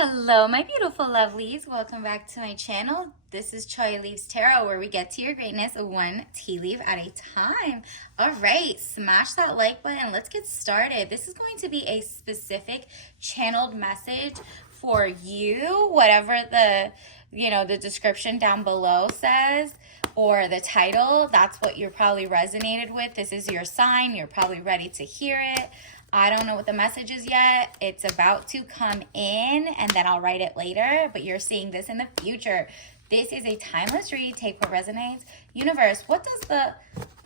Hello, my beautiful lovelies. Welcome back to my channel. This is Choi Leaves Tarot, where we get to your greatness one tea leaf at a time. All right, smash that like button. Let's get started. This is going to be a specific channeled message for you, whatever the description down below says, or the title. That's what you're probably resonated with. This is your sign. You're probably ready to hear it. I don't know what the message is yet. It's about to come in and then I'll write it later, but you're seeing this in the future. This is a timeless read. Take what resonates. Universe, what does the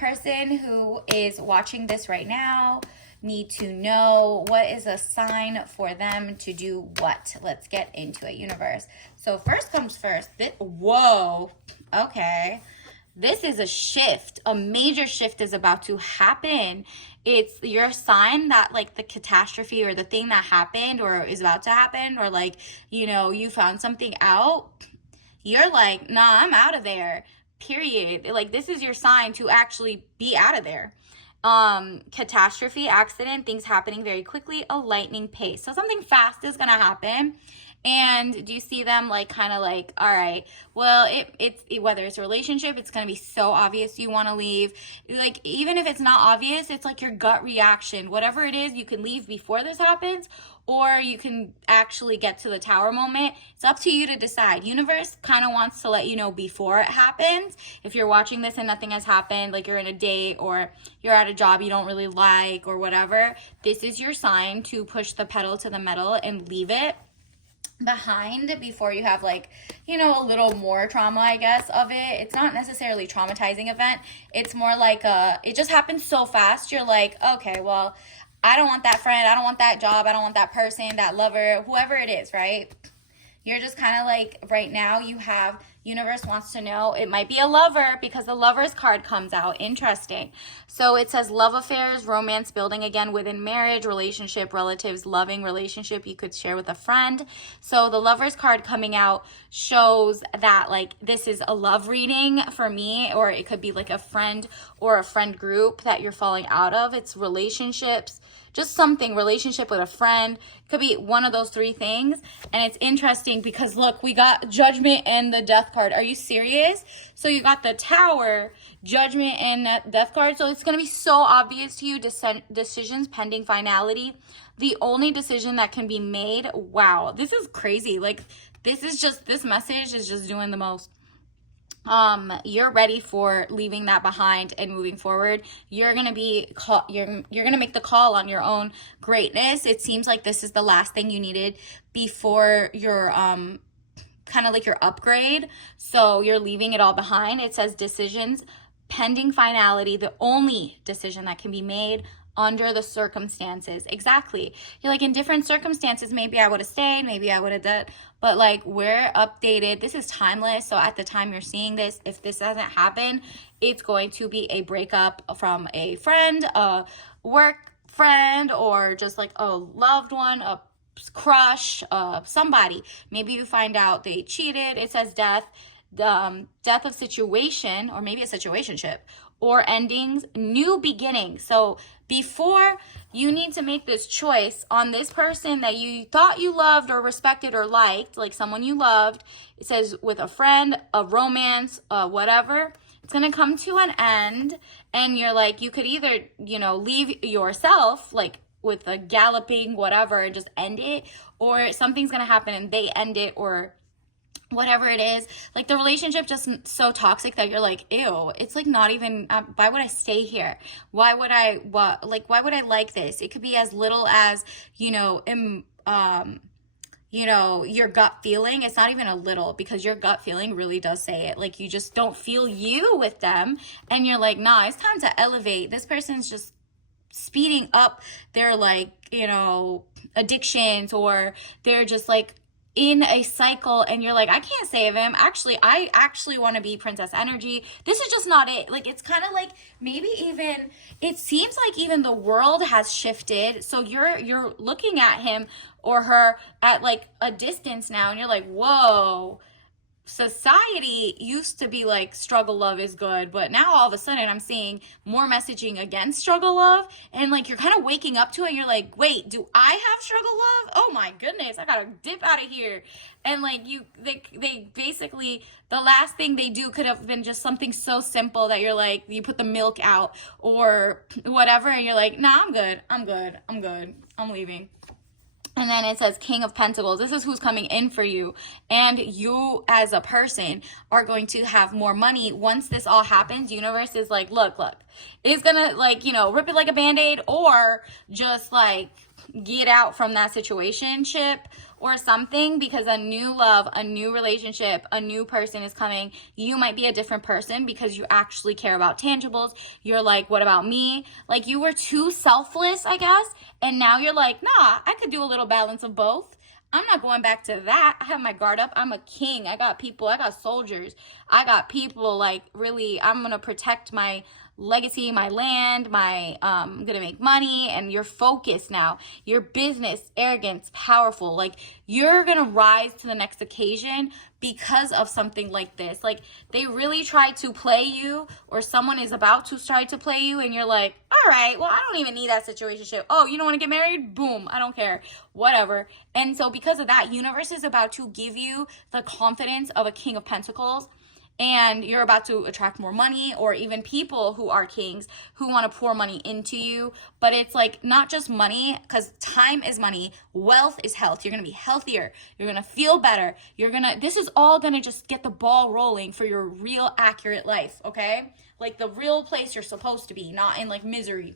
person who is watching this right now need to know? What is a sign for them to do what? Let's get into it, universe. So first comes first. Whoa. Okay. This is a shift. A major shift is about to happen. It's your sign that like the catastrophe or the thing that happened or is about to happen, or like, you found something out. You're like, nah, I'm out of there. Period. Like, this is your sign to actually be out of there. Catastrophe, accident, things happening very quickly, a lightning pace. So something fast is gonna happen. And do you see them like kind of like, all right, well, it's whether it's a relationship, it's going to be so obvious you want to leave. Like, even if it's not obvious, it's like your gut reaction. Whatever it is, you can leave before this happens, or you can actually get to the tower moment. It's up to you to decide. Universe kind of wants to let you know before it happens. If you're watching this and nothing has happened, like you're in a date or you're at a job you don't really like or whatever, this is your sign to push the pedal to the metal and leave it behind before you have like a little more trauma, I guess, of it. It's not necessarily traumatizing event. It's more like it just happens so fast. You're like, okay, well, I don't want that friend, I don't want that job, I don't want that person, that lover, whoever it is, right? You're just kind of like, right now you have, universe wants to know, it might be a lover because the Lover's card comes out. Interesting. So it says love affairs, romance building again within marriage, relationship, relatives, loving relationship you could share with a friend. So the Lover's card coming out shows that like this is a love reading for me, or it could be like a friend or a friend group that you're falling out of. It's relationships, just something, relationship with a friend. Could be one of those three things. And it's interesting because look, we got Judgment and the Death card. Are you serious? So you got the Tower, Judgment, and Death card. So it's going to be so obvious to you, decisions pending finality. The only decision that can be made. Wow, this is crazy. Like, this message is just doing the most. You're ready for leaving that behind and moving forward. You're gonna you're gonna make the call on your own greatness. It seems like this is the last thing you needed before your kind of like your upgrade. So you're leaving it all behind. It says decisions pending finality, the only decision that can be made under the circumstances. Exactly. You're like, in different circumstances, maybe I would have stayed, maybe I would have done, but like, we're updated. This is timeless. So at the time you're seeing this, if this doesn't happen, it's going to be a breakup from a friend, a work friend, or just like a loved one, a crush, somebody. Maybe you find out they cheated. It says death, the death of situation, or maybe a situationship, or endings, new beginnings. So before you need to make this choice on this person that you thought you loved or respected or liked, like someone you loved, it says with a friend, a romance, whatever, it's going to come to an end. And you're like, you could either, leave yourself, like with a galloping whatever, and just end it, or something's going to happen and they end it, or whatever it is. Like, the relationship just so toxic that you're like, ew, it's like not even, why would I stay here? Why would I like this? It could be as little as, your gut feeling. It's not even a little, because your gut feeling really does say it. Like, you just don't feel you with them, and you're like, nah, it's time to elevate. This person's just speeding up their addictions, or they're just like in a cycle, and you're like, I can't save him. I actually want to be princess energy. This is just not it. Like, it's kind of like, maybe even, it seems like even the world has shifted. So you're looking at him or her at like a distance now, and you're like, whoa, society used to be like struggle love is good, but now all of a sudden I'm seeing more messaging against struggle love, and like you're kind of waking up to it and you're like, wait, do I have struggle love? Oh my goodness, I gotta dip out of here. And like they basically, the last thing they do could have been just something so simple that you're like, you put the milk out or whatever and you're like, nah, I'm leaving. And then it says King of Pentacles. This is who's coming in for you. And you as a person are going to have more money. Once this all happens, universe is like, look. It's going to like, rip it like a Band-Aid, or just like get out from that situationship or something, because a new love, a new relationship, a new person is coming. You might be a different person because you actually care about tangibles. You're like, what about me? Like you were too selfless, I guess. And now you're like, nah, I could do a little balance of both. I'm not going back to that. I have my guard up. I'm a king. I got people. I got soldiers. I got people like really, I'm going to protect my legacy, my land, I'm gonna make money. And you're focused now. Your business, arrogance, powerful. Like you're gonna rise to the next occasion because of something like this. Like they really try to play you, or someone is about to try to play you, and you're like, all right, well, I don't even need that situationship. Oh, you don't want to get married? Boom, I don't care, whatever. And so because of that, universe is about to give you the confidence of a King of Pentacles, and you're about to attract more money, or even people who are kings who want to pour money into you. But it's like not just money, because time is money, wealth is health. You're going to be healthier, you're going to feel better, this is all going to just get the ball rolling for your real accurate life, okay? Like the real place you're supposed to be, not in like misery.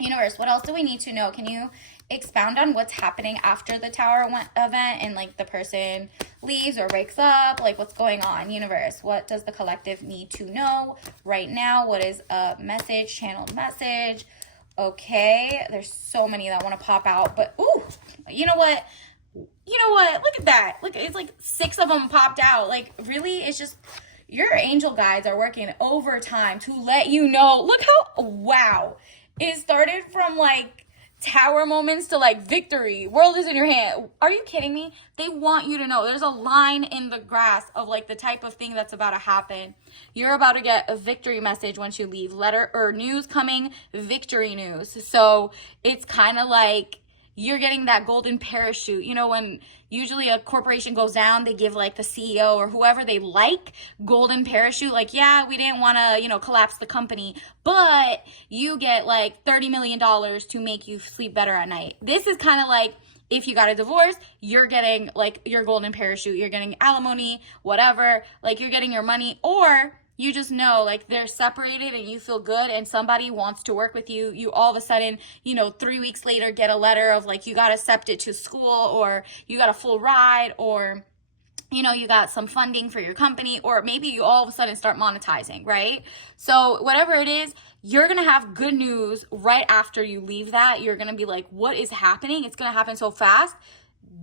Universe, what else do we need to know? Can you expound on what's happening after the tower event, and like the person leaves or breaks up? Like what's going on? Universe, what does the collective need to know right now? What is a message, channeled message? Okay, there's so many that want to pop out, but ooh, you know what? Look at that. Look, it's like 6 of them popped out. Like really, it's just your angel guides are working overtime to let you know. Look how, wow. It started from like tower moments to like victory. World is in your hand. Are you kidding me? They want you to know. There's a line in the grass of like the type of thing that's about to happen. You're about to get a victory message once you leave. Letter or news coming, victory news. So it's kind of like you're getting that golden parachute. When usually a corporation goes down, they give like the CEO or whoever they like golden parachute. Like, yeah, we didn't want to, collapse the company, but you get like $30 million to make you sleep better at night. This is kind of like, if you got a divorce, you're getting like your golden parachute. You're getting alimony, whatever. Like you're getting your money, or you just know like they're separated and you feel good and somebody wants to work with you. You all of a sudden, 3 weeks later get a letter of like you got accepted to school, or you got a full ride, or you got some funding for your company, or maybe you all of a sudden start monetizing, right? So whatever it is, you're going to have good news right after you leave that. You're going to be like, what is happening? It's going to happen so fast.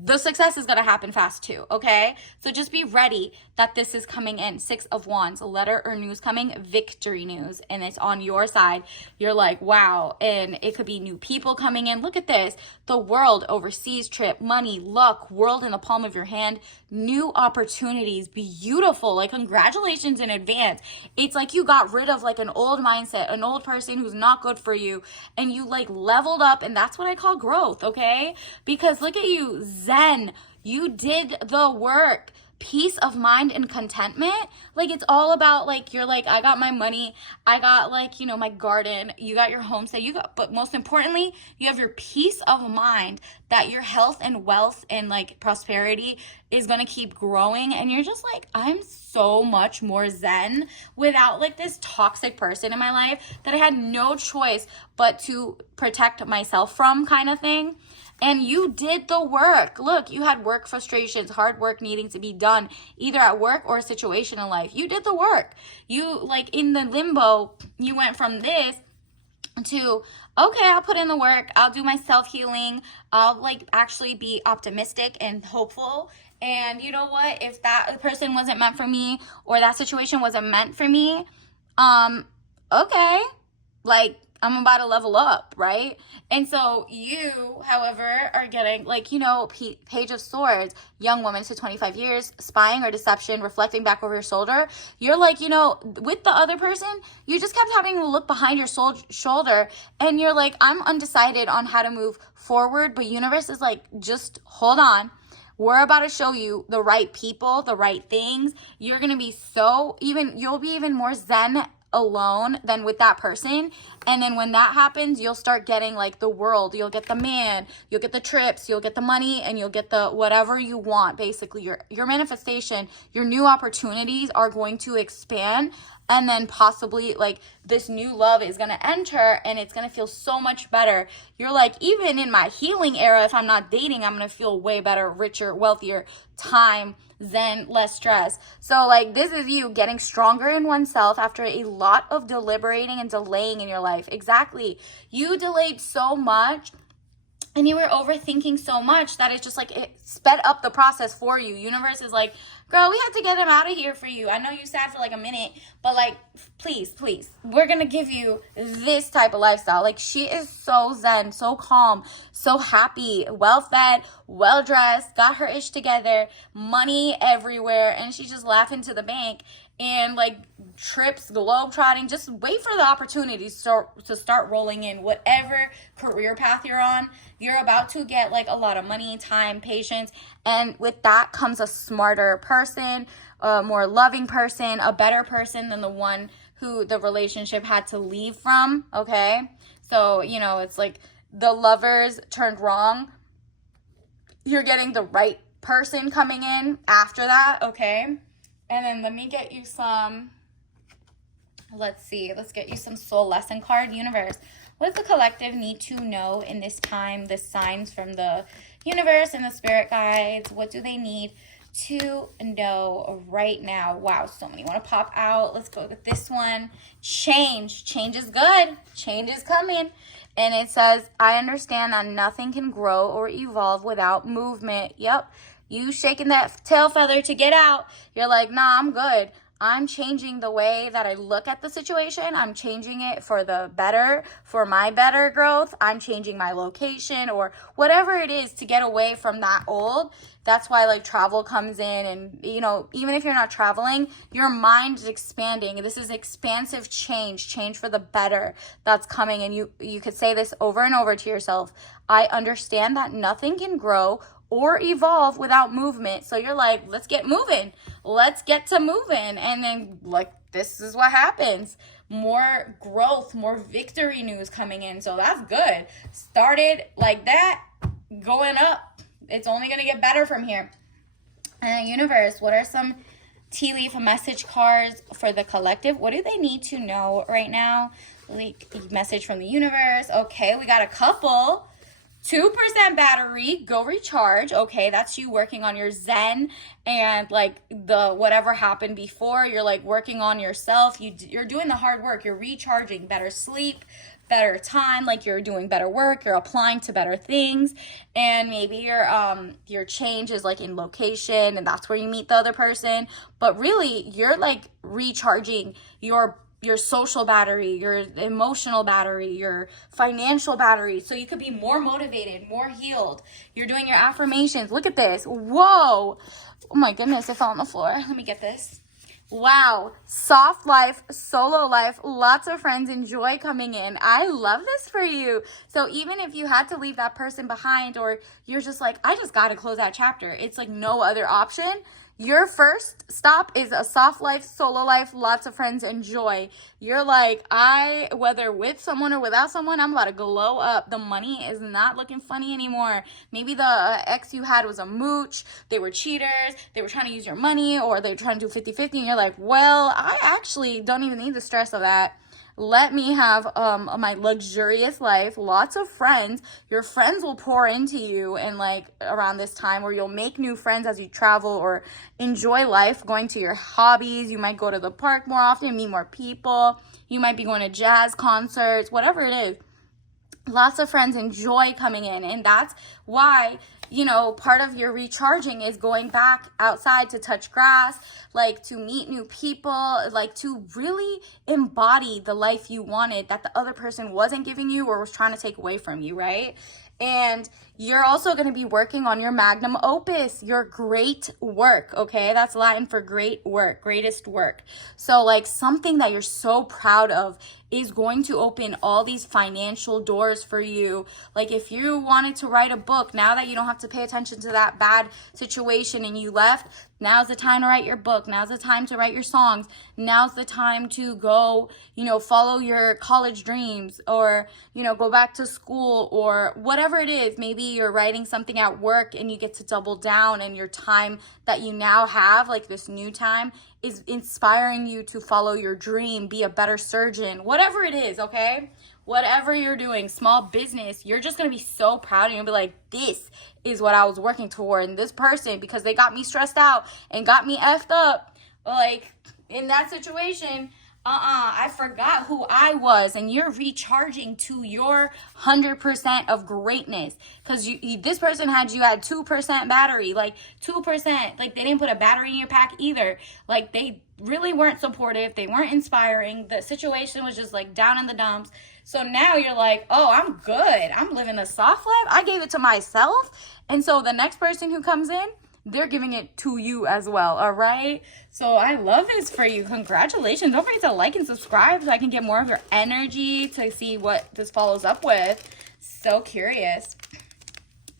The success is going to happen fast too, okay? So just be ready that this is coming in. 6 of Wands, a letter or news coming, victory news, and it's on your side. You're like, wow, and it could be new people coming in. Look at this. The world, overseas trip, money, luck, world in the palm of your hand, new opportunities, beautiful. Like congratulations in advance. It's like you got rid of like an old mindset, an old person who's not good for you, and you like leveled up, and that's what I call growth, okay? Because look at you, Zen, you did the work. Peace of mind and contentment. Like it's all about like, you're like, I got my money, I got like, my garden, you got your homestead, but most importantly, you have your peace of mind that your health and wealth and like prosperity is going to keep growing. And you're just like, I'm so much more zen without like this toxic person in my life that I had no choice but to protect myself from, kind of thing. And you did the work. Look, you had work frustrations, hard work needing to be done, either at work or a situation in life. You did the work. You, like, in the limbo, you went from this to, okay, I'll put in the work. I'll do my self-healing. I'll, like, actually be optimistic and hopeful. And you know what? If that person wasn't meant for me, or that situation wasn't meant for me, okay. Like, I'm about to level up, right? And so you, however, are getting like, you know, Page of Swords, young woman to 25 years, spying or deception, reflecting back over your shoulder. You're like, you know, with the other person, you just kept having to look behind your shoulder, and you're like, I'm undecided on how to move forward, but universe is like, just hold on. We're about to show you the right people, the right things. You're going to be you'll be even more zen alone than with that person. And then when that happens, you'll start getting like the world. You'll get the man, you'll get the trips, you'll get the money, and you'll get the whatever you want. Basically, your manifestation, your new opportunities are going to expand. And then possibly like this new love is going to enter, and it's going to feel so much better. You're like, even in my healing era, if I'm not dating, I'm going to feel way better, richer, wealthier, time, zen, less stress. So like this is you getting stronger in oneself after a lot of deliberating and delaying in your life. Exactly. You delayed so much, and you were overthinking so much that it's just like it sped up the process for you. Universe is like, girl, we had to get him out of here for you. I know you sat for like a minute, but like, please, we're going to give you this type of lifestyle. Like, she is so zen, so calm, so happy, well-fed, well-dressed, got her ish together, money everywhere, and she's just laughing to the bank. And like trips, globetrotting, just wait for the opportunities to start rolling in. Whatever career path you're on, you're about to get like a lot of money, time, patience. And with that comes a smarter person, a more loving person, a better person than the one who the relationship had to leave from, okay? So, you know, it's like the lovers turned wrong. You're getting the right person coming in after that, okay? And then let me get you some, let's get you some soul lesson card. Universe, what does the collective need to know in this time? The signs from the universe and the spirit guides. What do they need to know right now? Wow, so many want to pop out. Let's go with this one. Change. Change is good. Change is coming. And it says, I understand that nothing can grow or evolve without movement. Yep. You shaking that tail feather to get out. You're like, nah, I'm good. I'm changing the way that I look at the situation. I'm changing it for the better, for my better growth. I'm changing my location or whatever it is to get away from that old. That's why like travel comes in, and you know, even if you're not traveling, your mind is expanding. This is expansive change for the better that's coming. And you could say this over and over to yourself. I understand that nothing can grow or evolve without movement. So you're like, let's get moving. Let's get to moving. And then like, this is what happens. More growth, more victory news coming in. So that's good. Started like that, going up. It's only going to get better from here. And universe, what are some tea leaf message cards for the collective? What do they need to know right now? Like message from the universe. Okay, we got a couple. 2% battery, go recharge. Okay, that's you working on your zen and like the whatever happened before. You're like working on yourself. You're doing the hard work. You're recharging, better sleep, better time, like you're doing better work, you're applying to better things. And maybe your change is like in location, and that's where you meet the other person. But really, you're like recharging your social battery, your emotional battery, your financial battery, so you could be more motivated, more healed. You're doing your affirmations. Look at this. Whoa. Oh my goodness, it fell on the floor. Let me get this. Wow. Soft life, solo life, lots of friends, enjoy coming in. I love this for you. So even if you had to leave that person behind, or you're just like, I just got to close that chapter, it's like no other option. Your first stop is a soft life, solo life, lots of friends, enjoy. You're like, whether with someone or without someone, I'm about to glow up. The money is not looking funny anymore. Maybe the ex you had was a mooch. They were cheaters. They were trying to use your money, or they were trying to do 50-50. And you're like, well, I actually don't even need the stress of that. Let me have my luxurious life, lots of friends. Your friends will pour into you, and like around this time, where you'll make new friends as you travel or enjoy life, going to your hobbies. You might go to the park more often, meet more people. You might be going to jazz concerts, whatever it is. lots of friends enjoy coming in, and that's why, you know, part of your recharging is going back outside to touch grass, like to meet new people, like to really embody the life you wanted that the other person wasn't giving you or was trying to take away from you, right? And you're also going to be working on your magnum opus, your great work, okay? That's Latin for great work, greatest work. So like something that you're so proud of is going to open all these financial doors for you. Like if you wanted to write a book, now that you don't have to pay attention to that bad situation and you left, now's the time to write your book. Now's the time to write your songs. Now's the time to go, you know, follow your college dreams, or, you know, go back to school, or whatever it is. Maybe you're writing something at work and you get to double down, and your time that you now have, like this new time, is inspiring you to follow your dream, be a better surgeon, whatever it is, okay? Whatever you're doing, small business, you're just going to be so proud, and you'll be like, this is what I was working toward. And this person, because they got me stressed out and got me effed up, like in that situation, I forgot who I was. And you're recharging to your 100% of greatness, because this person had you at 2% battery, like 2%, like they didn't put a battery in your pack either. Like they really weren't supportive. They weren't inspiring. The situation was just like down in the dumps. So now you're like, oh, I'm good. I'm living a soft life. I gave it to myself. And so the next person who comes in, they're giving it to you as well, all right? So I love this for you. Congratulations. Don't forget to like and subscribe so I can get more of your energy to see what this follows up with. So curious.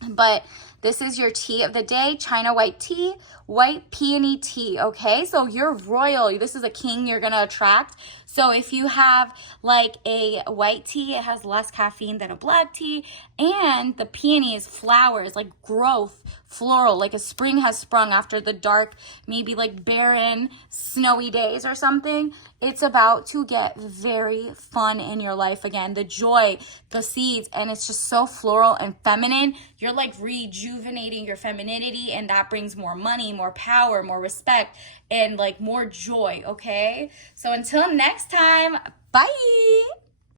But this is your tea of the day, China white tea, white peony tea, okay? So you're royal. This is a king you're going to attract. So if you have like a white tea, it has less caffeine than a black tea. And the peony is flowers, like growth, floral, like a spring has sprung after the dark, maybe like barren, snowy days or something. It's about to get very fun in your life again. The joy, the seeds, and it's just so floral and feminine. You're like rejuvenating your femininity, and that brings more money, more power, more respect, and like more joy, okay? So until next time, bye!